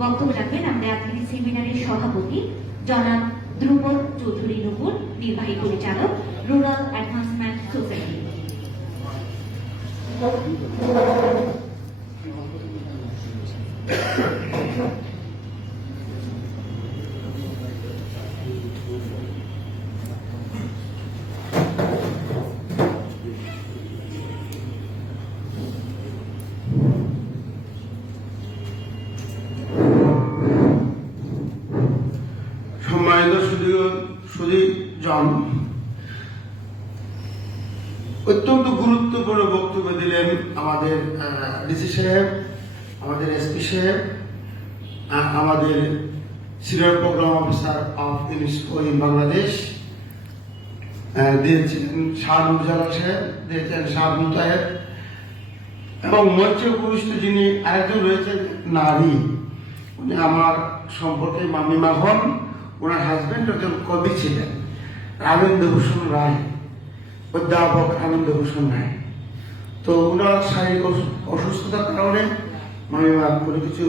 বক্তব্য রাখবেন আমাদের আজকের সেমিনারের সভাপতি জনাব ধ্রুব চৌধুরী নুপুর, নির্বাহী পরিচালক, রুরাল অ্যাডভান্সমেন্ট সোসাইটি। অত্যন্ত গুরুত্বপূর্ণ বক্তব্য দিলেন আমাদের ডিসি সাহেব, আমাদের এসপি সাহেব, আমাদের senior programme officer of UNESCO in Bangladesh দিয়েছেন শাহ নুরজালাল সাহেব, দিয়েছেন শাহ মুতাহেব, এবং মঞ্চে উপবিষ্ট যিনি আরেকজন রয়েছেন নারী, উনি আমার সম্পর্কে মামিমা হন। ওনার হাজবেন্ড একজন কবি ছিলেন, রামেন্দ্রভূষণ রায়, অধ্যাপক আনন্দভূষণ রায়। তো ওনার শারীরিক অসুস্থতার কারণে মামিমা কোনো কিছু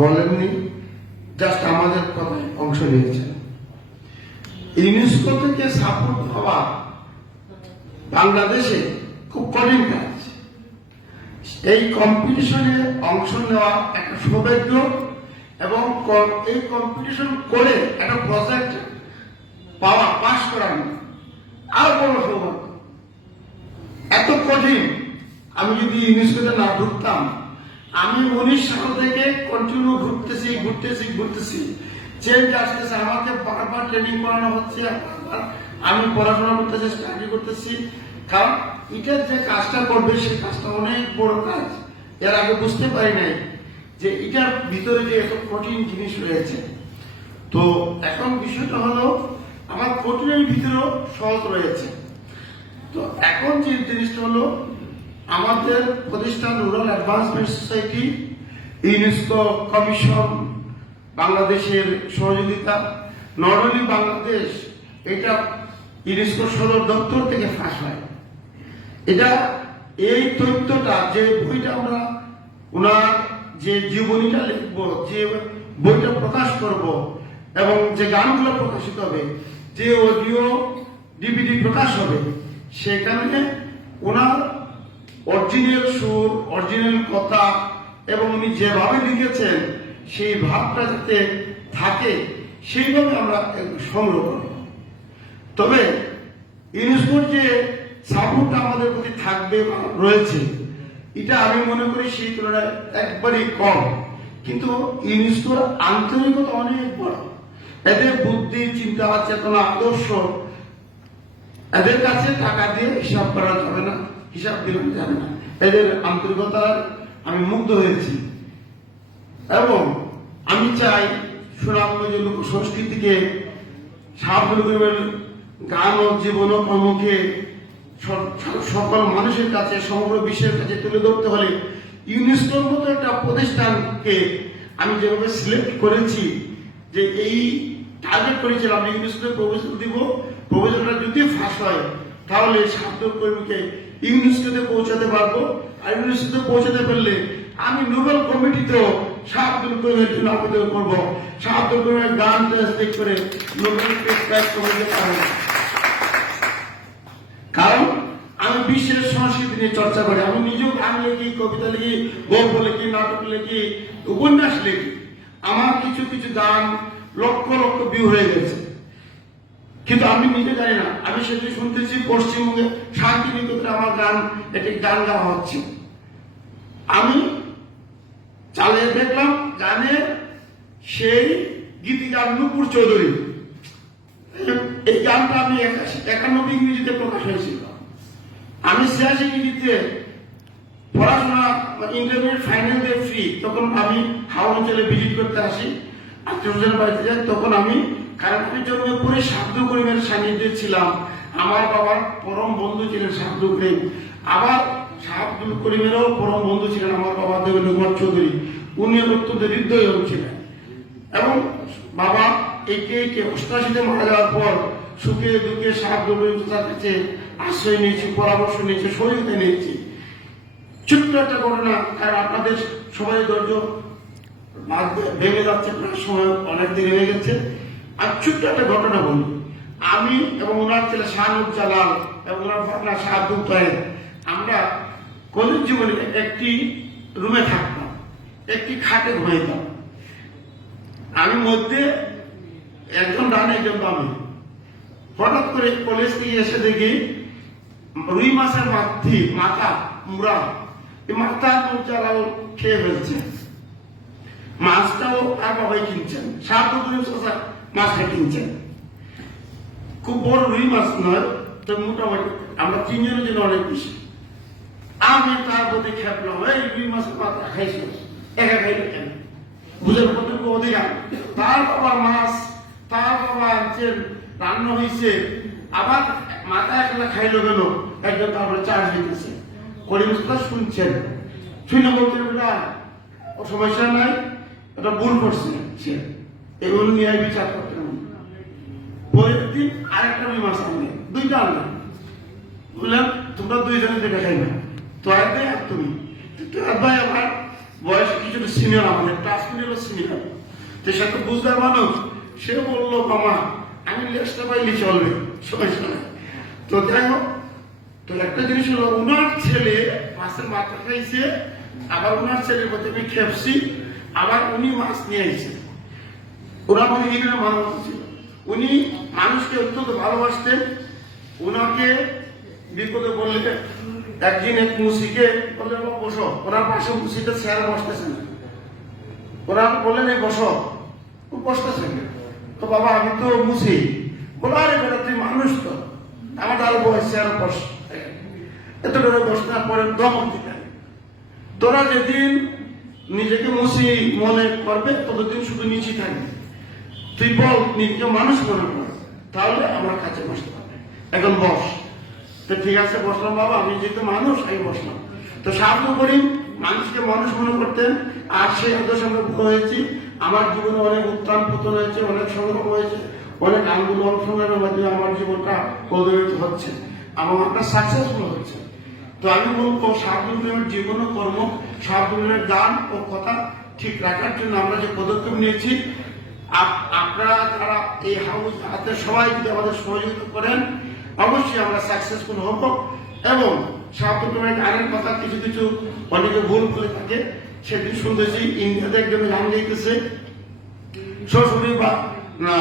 বলেননি, জাস্ট আমাদের কথায় অংশ নিয়েছেন। ইউনেস্কো থেকে সাপোর্ট পাওয়া বাংলাদেশে খুব কঠিন কাজ। এই কম্পিটিশনে অংশ নেওয়া একটা সৌভাগ্য, এবং এই কম্পিটিশন করে একটা প্রজেক্ট পাওয়া, পাস করানো আর বড় সৌভাগ্য। এত কঠিন। আমি যদি ইউনেস্কোতে না ঢুকতাম, আমি 19 সাল থেকে কন্টিনিউ ঘুরতেছি, চেঞ্জ আসতেছে, আমাকে বারবার ট্রেনিং করানো হচ্ছে, আমি পড়াশোনা করতেছি, স্টাডি করতেছি, কারণ এটার যে কাজটা করবে সেই কাজটা অনেক বড় কাজ। এর আগে বুঝতে পারি নাই যে এটার ভিতরে যে এত কঠিন জিনিস রয়েছে। তো এখন বিষয়টা হলো আমার কঠিনের ভিতরেও সহজ রয়েছে। তো এখন যে জিনিসটা হলো আমাদের প্রতিষ্ঠান rural advancement society, UNESCO commission, বাংলাদেশের সহযোগিতা, নট অনলি বাংলাদেশ, এটা ইউনেস্কো সদর দপ্তর থেকে ফাঁস হয়। এটা এই তথ্যটা, যে বইটা আমরা ওনার যে জীবনীটা লিখবো, যে বইটা প্রকাশ করব, এবং যে গানগুলো প্রকাশিত হবে, যে অডিও ডিভিডি প্রকাশ হবে, সেখানে ওনার অরিজিনাল সুর, অরিজিনাল কথা, এবং উনি যেভাবে লিখেছেন সেই ভাবটা যাতে থাকে, সেইভাবে আমরা সংগ্রহ করব। তবে ইউনেস্কোর যে সাপোর্টটা আমাদের প্রতি থাকবে রয়েছে, এটা আমি মনে করি সেই তুলনায় একবারই কম। কিন্তু ইউনেস্কোর আন্তরিকতা অনেক বড়। এদের বুদ্ধি, চিন্তা, চেতনা, আদর্শ, এদের কাছে টাকা দিয়ে হিসাব করা যাবে না, হিসাব দিলে যাবে না। এদের আন্তরিকতা আমি মুগ্ধ হয়েছি, এবং আমি চাই সুনামগঞ্জ লোক সংস্কৃতিকে, সাহায্যের গান ও জীবন ও কর্মকে সকল মানুষের কাছে, সমগ্র বিশ্বের কাছে তুলে ধরতে হলে ইউনেস্কোর মতো একটা প্রতিষ্ঠানকে আমি যেভাবে সিলেক্ট করেছি, যে এই টার্গেট করেছিলাম ইউনেস্কোতে প্রপোজাল দিব, প্রপোজালটা যদি ফাঁস হয় তাহলে সাহায্যকর্মীকে ইউনেস্কোতে পৌঁছাতে পারবো। আর ইউনেস্কোতে পৌঁছাতে পারলে আমি নোবেল কমিটিতেও সাহায্যকর্মীর জন্য আবেদন করবো, সাহায্যকর্মীর গান ট্রান্সলেট করে নোবেল প্রাইজ কমিটি পাবো। কারণ আমি বিশ্বের সংস্কৃতি নিয়ে চর্চা করি, আমি নিজেও গান লিখি, কবিতা লিখি, গল্প লিখি, নাটক লিখি, উপন্যাস লিখি। আমার কিছু কিছু গান লক্ষ লক্ষ ভিউ হয়ে গেছে, কিন্তু আমি নিজে জানি না। আমি সেটি শুনতেছি পশ্চিমবঙ্গে শান্তিনিকেতনে আমার গান, একটি গান গাওয়া হচ্ছে। আমি চালিয়ে দেখলাম গানে সেই গীতিকার নুপুর চৌধুরী। এই গানটা আমি 91 ইংরেজিতে প্রকাশ হয়েছিল। আমি 86 ইংরেজিতে পড়াশোনা, ইন্টারমিডিয়েট ফাইনাল ডে ফ্রি, তখন আমি হাওড়া অঞ্চলে ভিজিট করতে আসি, আত্মীয়স্বজনের বাড়িতে যাই। তখন আমি কারণপুরে জন্মে পড়ে শাব্দ করিমের সান্নিধ্যে ছিলাম। আমার বাবার পরম বন্ধু ছিলেন শাব্দ করিম, আবার শাব্দ করিমেরও পরম বন্ধু ছিলেন আমার বাবা দেবেন্দ্র কুমার চৌধুরী। উনি অত্যন্ত হৃদয় ছিলেন, এবং বাবা একে 88-তে মারা যাওয়ার পর সুখে দুঃখে শাব্দ করিম তার কাছে আশ্রয় নিয়েছি, পরামর্শ নিয়েছি, সহযোগিতা নিয়েছি। ছোট্ট একটা ঘটনা, কারণ আপনাদের সবাই ধৈর্য মাছ ভেঙে যাচ্ছে, প্রায় সময় অনেক দেরি হয়ে গেছে। আর ছোট্ট একটা ঘটনা বলি, আমি এবং ওনার ছেলে শাহানুজ্জালাল এবং ওনার পাটনা শাহ আব্দুল তাহের, আমরা কলেজ জীবনে একটি রুমে থাকতাম, একটি খাটে ঘুমাইতাম। আমি মধ্যে একজন ডানে একজন বামে। হঠাৎ করে কলেজ থেকে এসে দেখি রুই মাছের মাথা মুড়া, এই মাথা জালাল খেয়ে ফেলছে। মাছটাও আর বাবাই কিনছেন, মাছটা কিনছেন। খুব বড় রুই মাছ নয়, তো মোটামুটি আমরা তিনজনের জন্য অনেক বেশি। আমি তার প্রতি খেপলাম, এই রুই মাছের মাথা খাইছ, একা খাইলে কেন? বুঝের প্রতি অধিকার। তার বাবার মাছ, তার বাবা আনছেন, রান্না হয়েছে, আবার মাথা একলা খাইলো কেন? একজন তারপরে চার্জ দিতেছে, করিমটা শুনছেন, শুনে বলতে সমস্যা নাই, এটা ভুল করছে সে, এগুলো নিয়ে বিচার করতে হবে। পরের দিন আরেকটা রুই মাছ আনলে, দুইটা আনলে, বললাম তোমরা দুইজনে যেটা খাইবে, তো আর দেয় আর তুমি। ভাই আমার বয়স কিছুটা সিনিয়র, আমাদের ক্লাসমেট হলো সিনিয়র, তো সে তো বুঝবার মানুষ। সে বললো মামা আমি লেসটা পাইলে চলবে, সমস্যা নাই। তো যাই হোক, তো একটা জিনিস হলো, ওনার ছেলে মাছের মাথা খাইছে, আবার ওনার ছেলের প্রতি আমি খেপছি, আবার উনি মাছ নিয়ে আইছে। ওরা মানে এখানে মানুষ ছিল, উনি মানুষকে অত্যন্ত ভালোবাসতেন। ওনাকে বিপদে বললে একদিন এক মুসিকে বললেন বসো, ওনার পাশে মুসিতে চেয়ার বসতেছেন, ওরা বললেন এই বসো, বসতেছেন। তো বাবা আমি তো মুসি, বলো আরে বেটা তুই মানুষ তো, আমার আরো বয়স চেয়ার বস, এত করে বসনার পরে দমন দিলেন। তোরা যেদিন নিজেকে মুসি মনে করবে ততদিন শুধু নিচে থাকবে, তুই বল নিজেকে মানুষ মনে কর, তাহলে আমার কাছে বসতে পারবে, এখন বস। তো ঠিক আছে বসলাম বাবা, আমি যেহেতু মানুষ আমি বসলাম। তো সাহায্য করি, মানুষকে মানুষ মনে করতেন, আর সেই আদর্শে আমরা বড় হয়েছি। আমার জীবনে অনেক উত্থান পতন হয়েছে, অনেক সংগ্রাম হয়েছে, অনেক আন্দোলন সংগ্রামের মাধ্যমে আমার জীবনটা প্রভাবিত হচ্ছে এবং আমরা সাকসেসফুল হচ্ছে। তো আমি বলবো শাহাবুদ্দিনের জীবন ও কর্ম, শাহাবুদ্দিনের গান ও কথা ঠিক রাখার জন্য আমরা যে পদক্ষেপ নিয়েছি, আপনারা যারা এই হাউস হাতে সবাই যদি আমাদের সহযোগিতা করেন, অবশ্যই আমরা সাকসেসফুল হব। এবং শাহাবুদ্দিনের গানের কথা কিছু কিছু অনেকে ভুল বলে থাকে। সেদিন শুনতেছি ইন্ডিয়াতে একজন গান গাইতেছে, শ্বশুরি বা না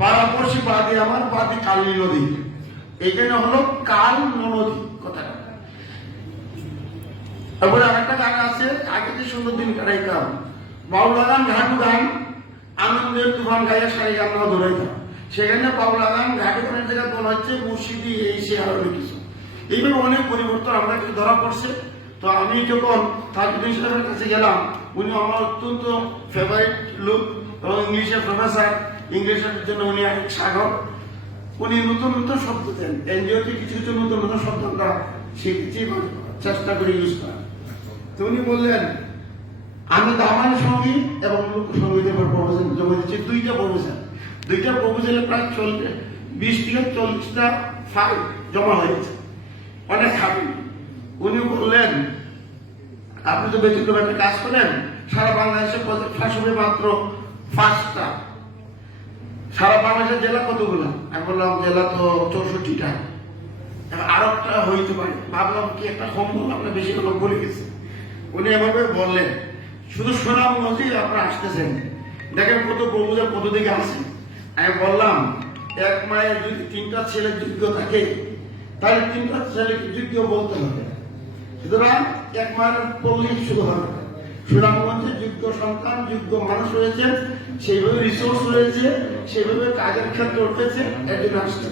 পাড়াপড়শি বাদে আমার বাদে কালী নদী, এইখানে হলো কাল নদী কথাটা। তারপরে আরেকটা গান আছে, আগে যে সুন্দর দিন কাটাইতাম, বাউলা গান ঘাটু গান আনন্দের তুফান গাইয়া সারি গান ধরাইতাম। সেখানে বাউলা গান ঘাটু গানের জায়গা বলা হচ্ছে মুর্শিদি, এই সে আরো অনেক কিছু। এইভাবে অনেক পরিবর্তন আমরা কিছু ধরা পড়ছে। তো আমি যখন তাজউদ্দিন সাহেবের কাছে গেলাম, উনি আমার অত্যন্ত ফেভারিট লোক এবং ইংলিশের প্রফেসর, ইংলিশের জন্য উনি এক সাগর। উনি নতুন নতুন শব্দ দেন, এনজিওতে কিছু কিছু নতুন নতুন শব্দ আমরা শিখছি, চেষ্টা করে ইউজ করা। তো উনি বললেন আমি দামানি সঙ্গীত এবং লোকসঙ্গীতের উপর প্রপোজাল জমা দিচ্ছি, দুইটা প্রপোজালে প্রায় 20 থেকে 40টা ফাইল জমা হয়েছে, অনেক হাবি। উনি বললেন আপনি তো ব্যক্তিগত একটা কাজ করেন, সারা বাংলাদেশে প্রজেক্ট ফাঁস হবে মাত্র 5টা। সারা বাংলাদেশের জেলা কতগুলো? আমি বললাম জেলা তো 64টা, আরো একটা হইতে পারে। ভাবলাম কি একটা কম বললাম না, বেশি লোক বলে গেছে। উনি এভাবে বললেন শুধু সুনামগঞ্জে আপনারা আসতেছেন, দেখেন কত প্রভুদের কত দিকে আসেন। আমি বললাম এক মায়ের যদি 3টা ছেলে যোগ্য থাকে, তাহলে 3টা ছেলেকে যোগ্য বলতে হবে। সুতরাং এক মায়ের পল্লী শুরু হবে। সুনামগঞ্জে যোগ্য সন্তান, যোগ্য মানুষ রয়েছে, সেইভাবে রিসোর্স রয়েছে, সেইভাবে কাজের ক্ষেত্র উঠেছে, এর জন্য আসতে।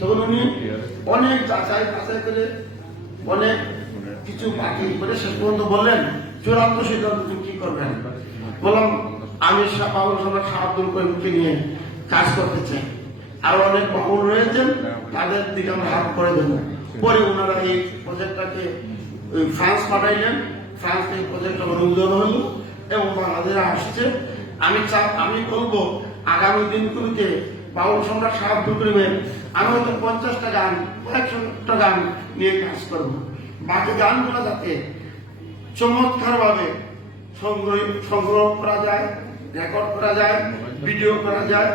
তখন উনি অনেক যাচাই করে অনেক কিছু বাকি করে শেষ পর্যন্ত বললেন চূড়ান্ত সিদ্ধান্ত তুমি কি করবেন? বললাম আমি বাউল সমাজ শাহাবুল করিমকে নিয়ে কাজ করতে চাই, আরো অনেক বাউল রয়েছেন, তাদের দিকে আমরা হাত করে দেবো। পরে ওনারা এই প্রজেক্টটাকে ফ্রান্স পাঠাইলেন, ফ্রান্স থেকে প্রজেক্টটা অনুমোদন হলো এবং বাংলাদেশে আসছে। আমি বলবো আগামী দিনগুলিতে বাউল সম্রাট শাহাবুল করিমের আমি হয়তো 50টা গান, 100টা গান নিয়ে কাজ করবো। বাকি গানগুলো যাতে চমৎকার ভাবে সংগ্রহ করা যায়, রেকর্ড করা যায়, ভিডিও করা যায়।